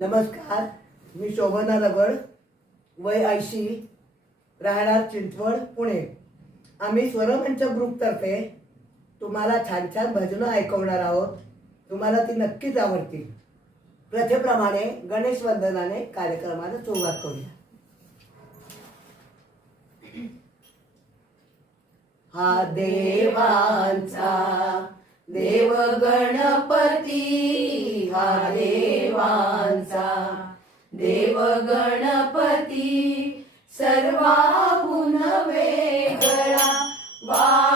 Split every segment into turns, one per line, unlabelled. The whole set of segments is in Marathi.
नमस्कार मी शोभना रबळ वय ऐशी राहणार चिंचवड पुणे. आम्ही स्वरमंच ग्रुपतर्फे तुम्हाला छान छान भजनं ऐकवणार आहोत. तुम्हाला ती नक्कीच आवडतील. प्रथेप्रमाणे गणेश वंदनाने कार्यक्रमाला सुरुवात करूया. हा देवांचा देव गणपती हा देवांचा. देव गणपती सर्वा वेगळा. वा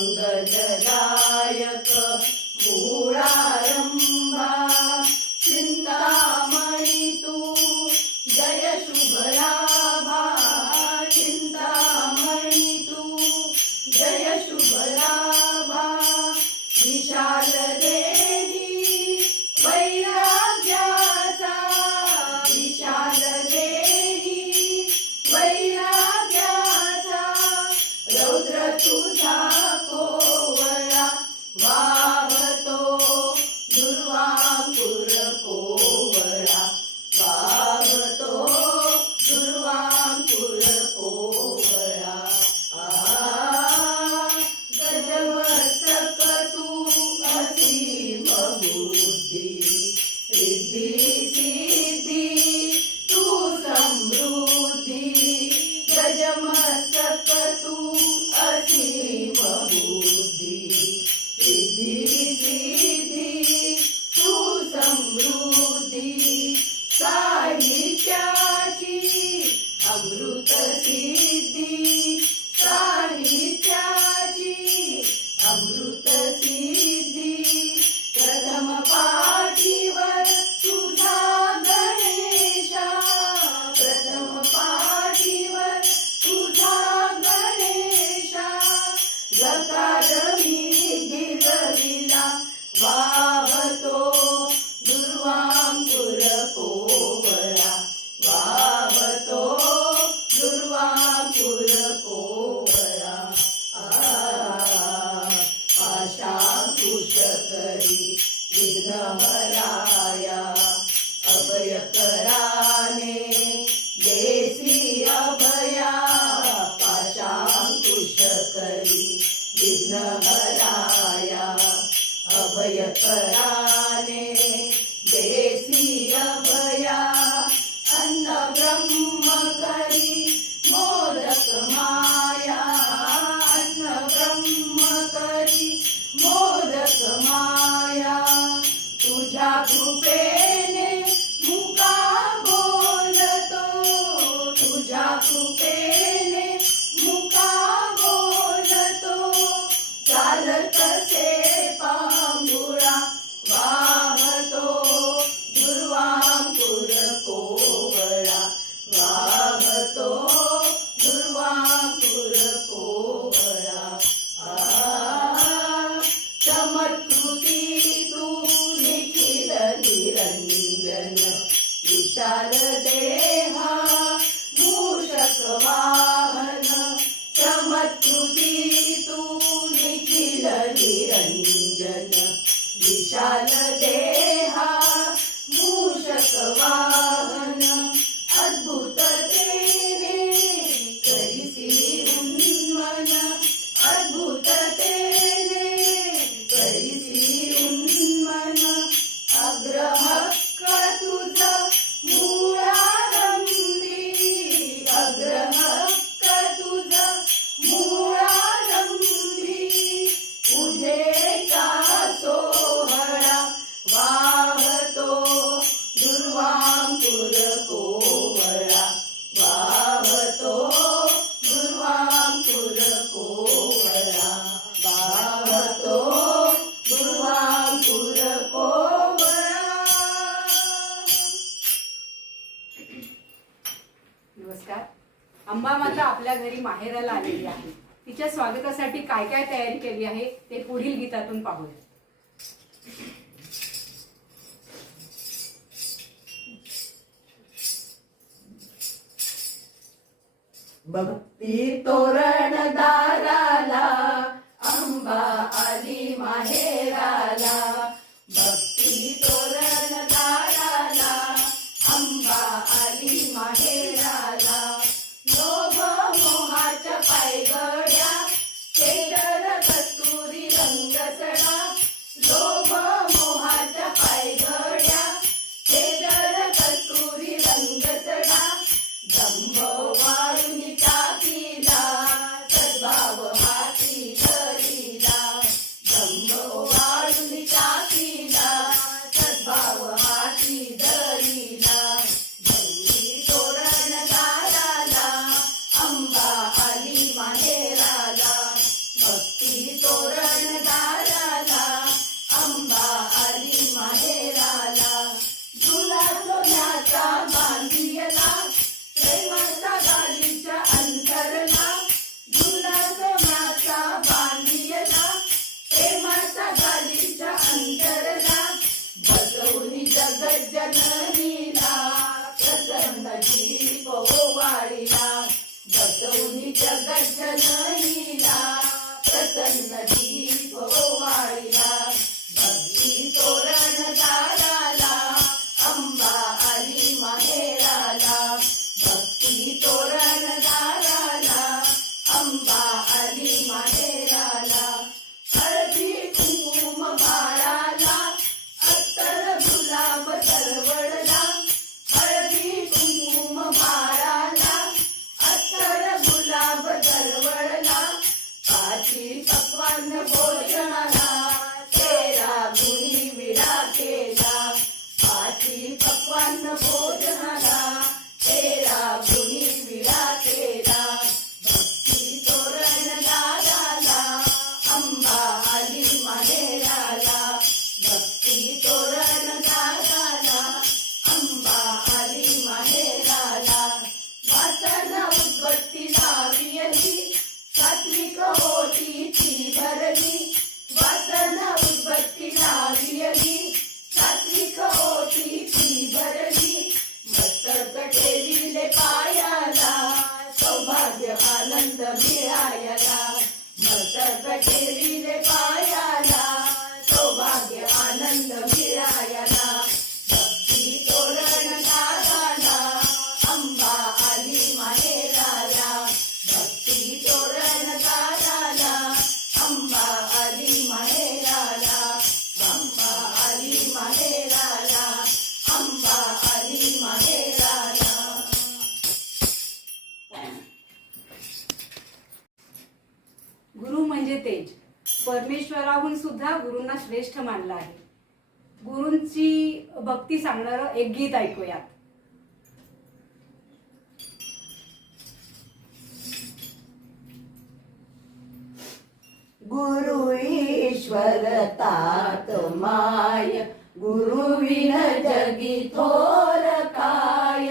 मंगलदायक मूळा स्वागतासाठी काय काय तयारी केली आहे ते पुढील गीतातून पाहूया.
भक्ती तोरण दाराला अंबा आली माहेराला. भक्ती तोरण दाराला अंबा आली
माहेर सांगणारं एक गीत ऐकूयात.
गुरुईश्वर तात माय गुरुविन जगी थोर काय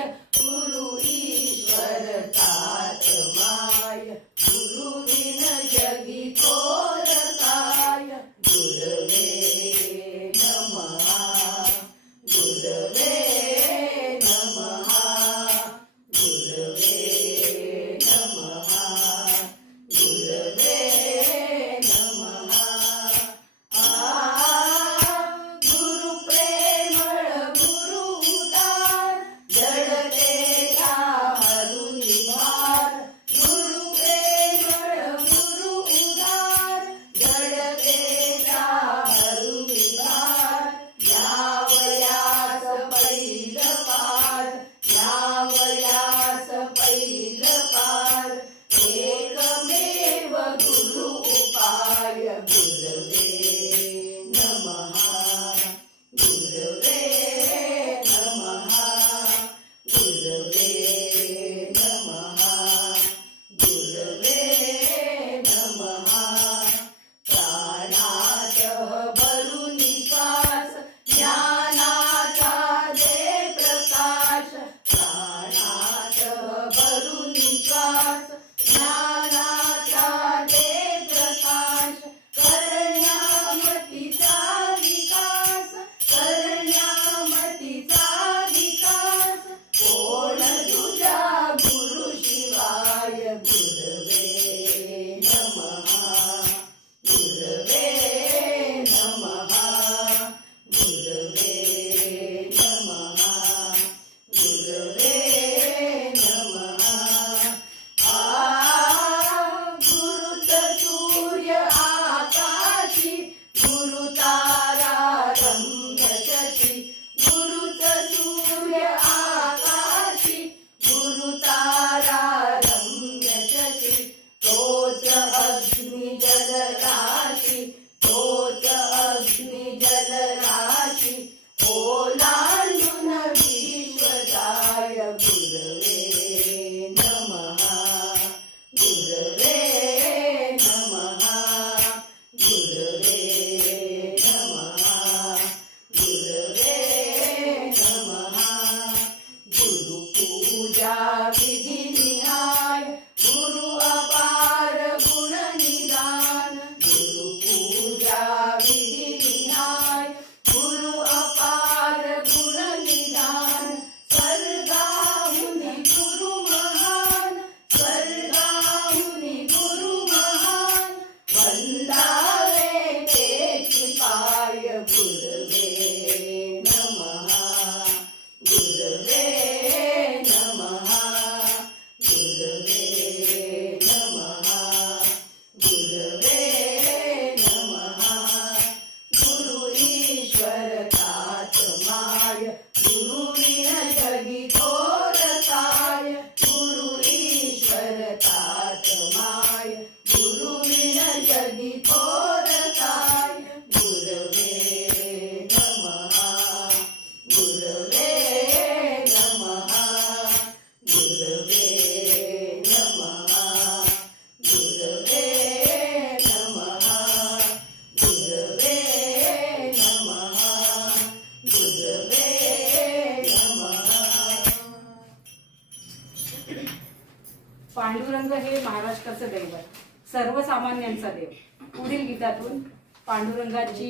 सर्वसामान्यांचा देव. पुढील गीतातून पांडुरंगाची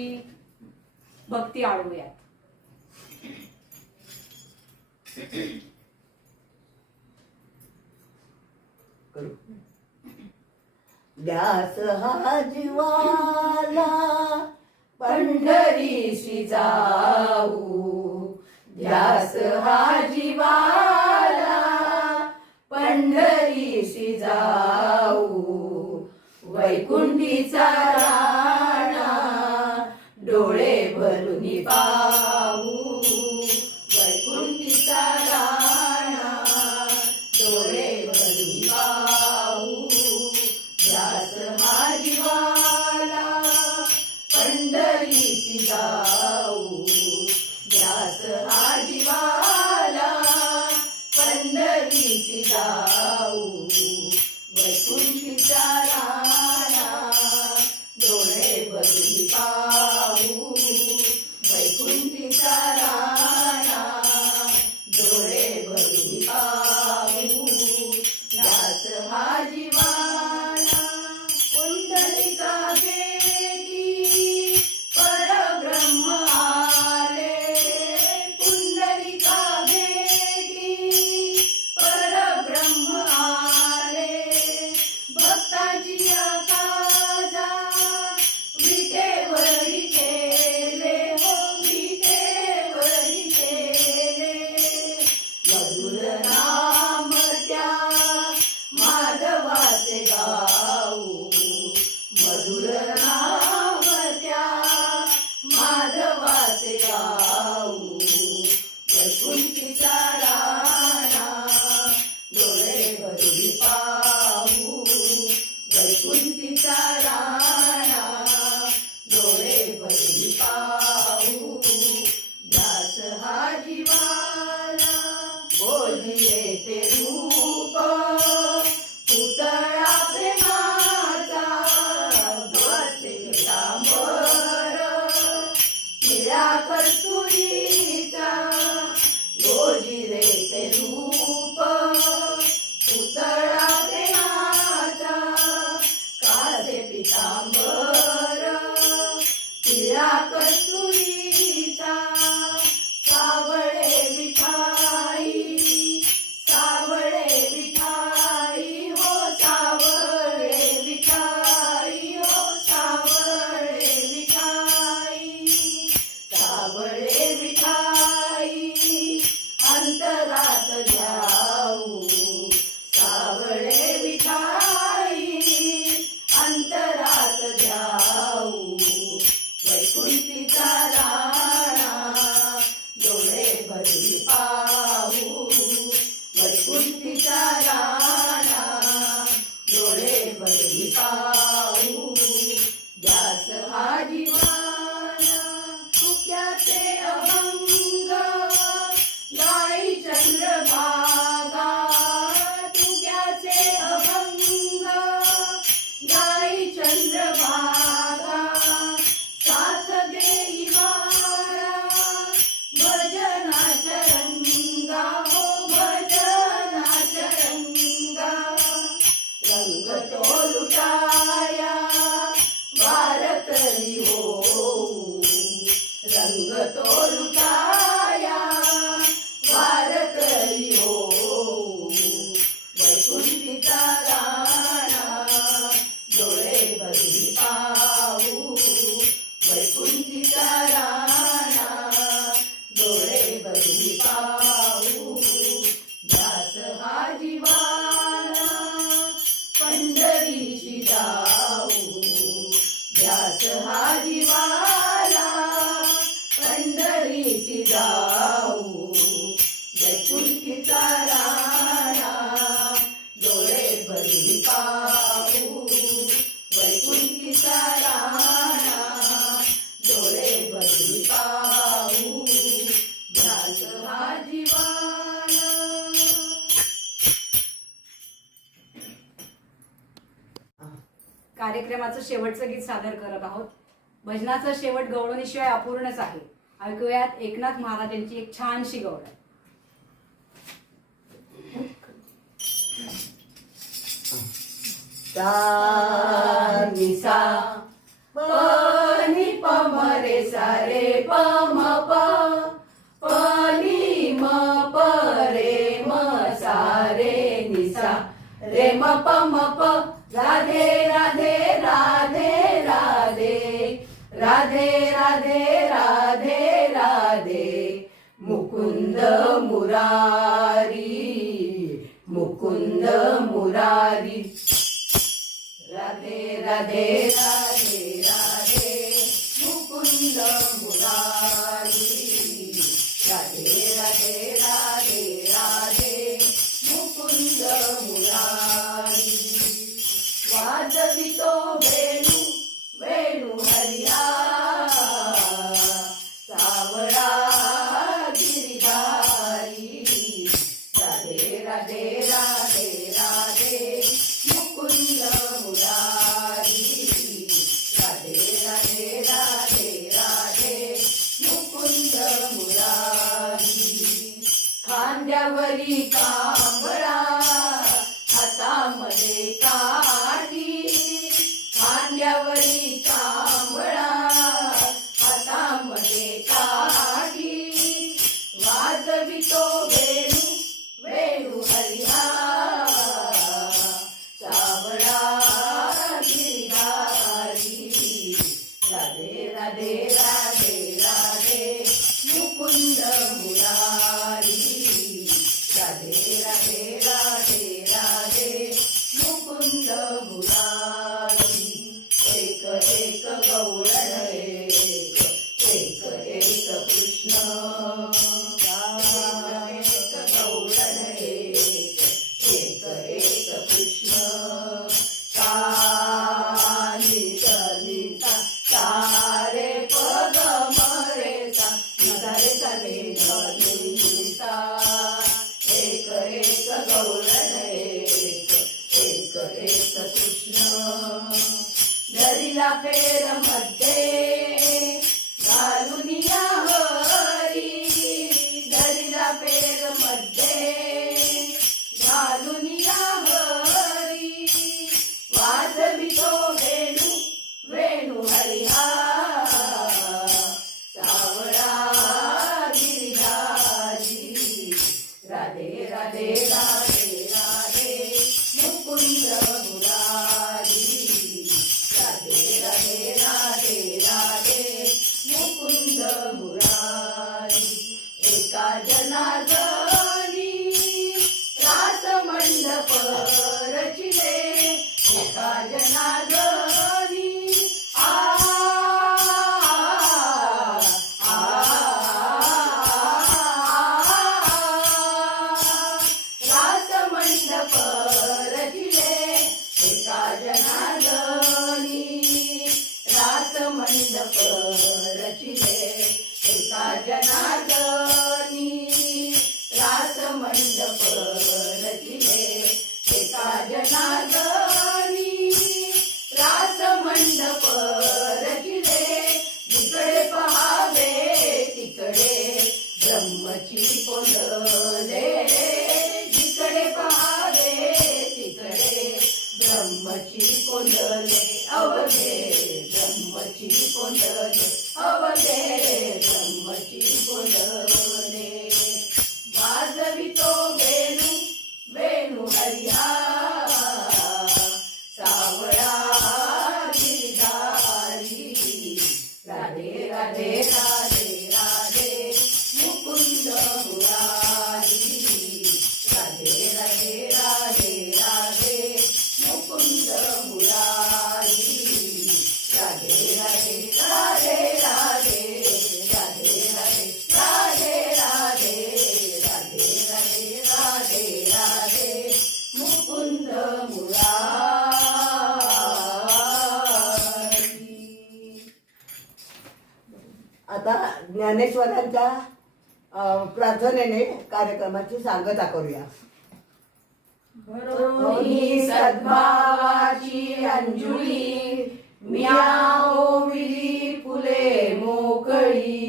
भक्ती
आळवूयात व्यास हा जीवाला पंढरीशी जाऊ. व्यास हा बिचारा say,
oh. शेवटचं गीत सादर करत आहोत. भजनाचा शेवट गवळणीशिवाय अपूर्णच आहे. ऐकूयात एकनाथ महाराज यांची एक छानशी
गवळ पमरे सारे पम पनी म परे म प राधे राधे राधे राधे राधे राधे मुकुंद मुरारी मुकुंद मुरारी. राधे राधे राधे राधे मुकुंद मुरारी. राधे राधे राधे राधे मुकुंद मुरारी. वाजवितो वेणू ब्रह्मची कोंडले जिकडे पहावे तिकडे ब्रह्मची कोंडले अवघे ब्रह्मची कोंडले ज्ञानेश्वरांच्या प्रार्थनेने कार्यक्रमाची सांगता करूया. सद्भावाची अंजुळी म्याओविली फुले मोकळी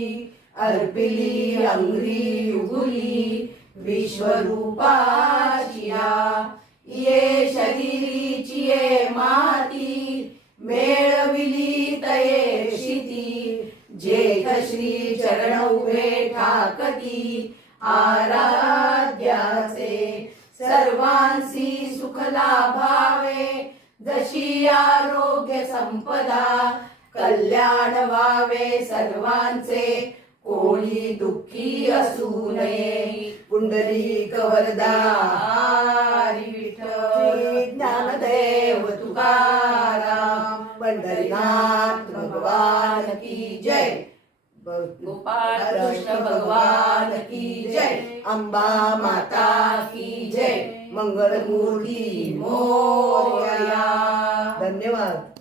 अर्पिली अंगरी उगुली विश्वरूपाचिया ये शरीरीची ये माती मेळविली तये शिती जे श्री चरण उभे ठाकती आराध्याचे. सर्वांसी सुख लाभावे जशी आरोग्य संपदा कल्याण व्हावे सर्वांचे. कोणी दुःखी असू नये कुंडली कवरदा विठ्ठल. ज्ञानदेव तुकाराम पंढरीनाथ भगवान की जय. गोपाळ कृष्ण भगवान की जय.
अंबा माता
माता की जय.
मंगलमूर्ती
मोरया.
धन्यवाद.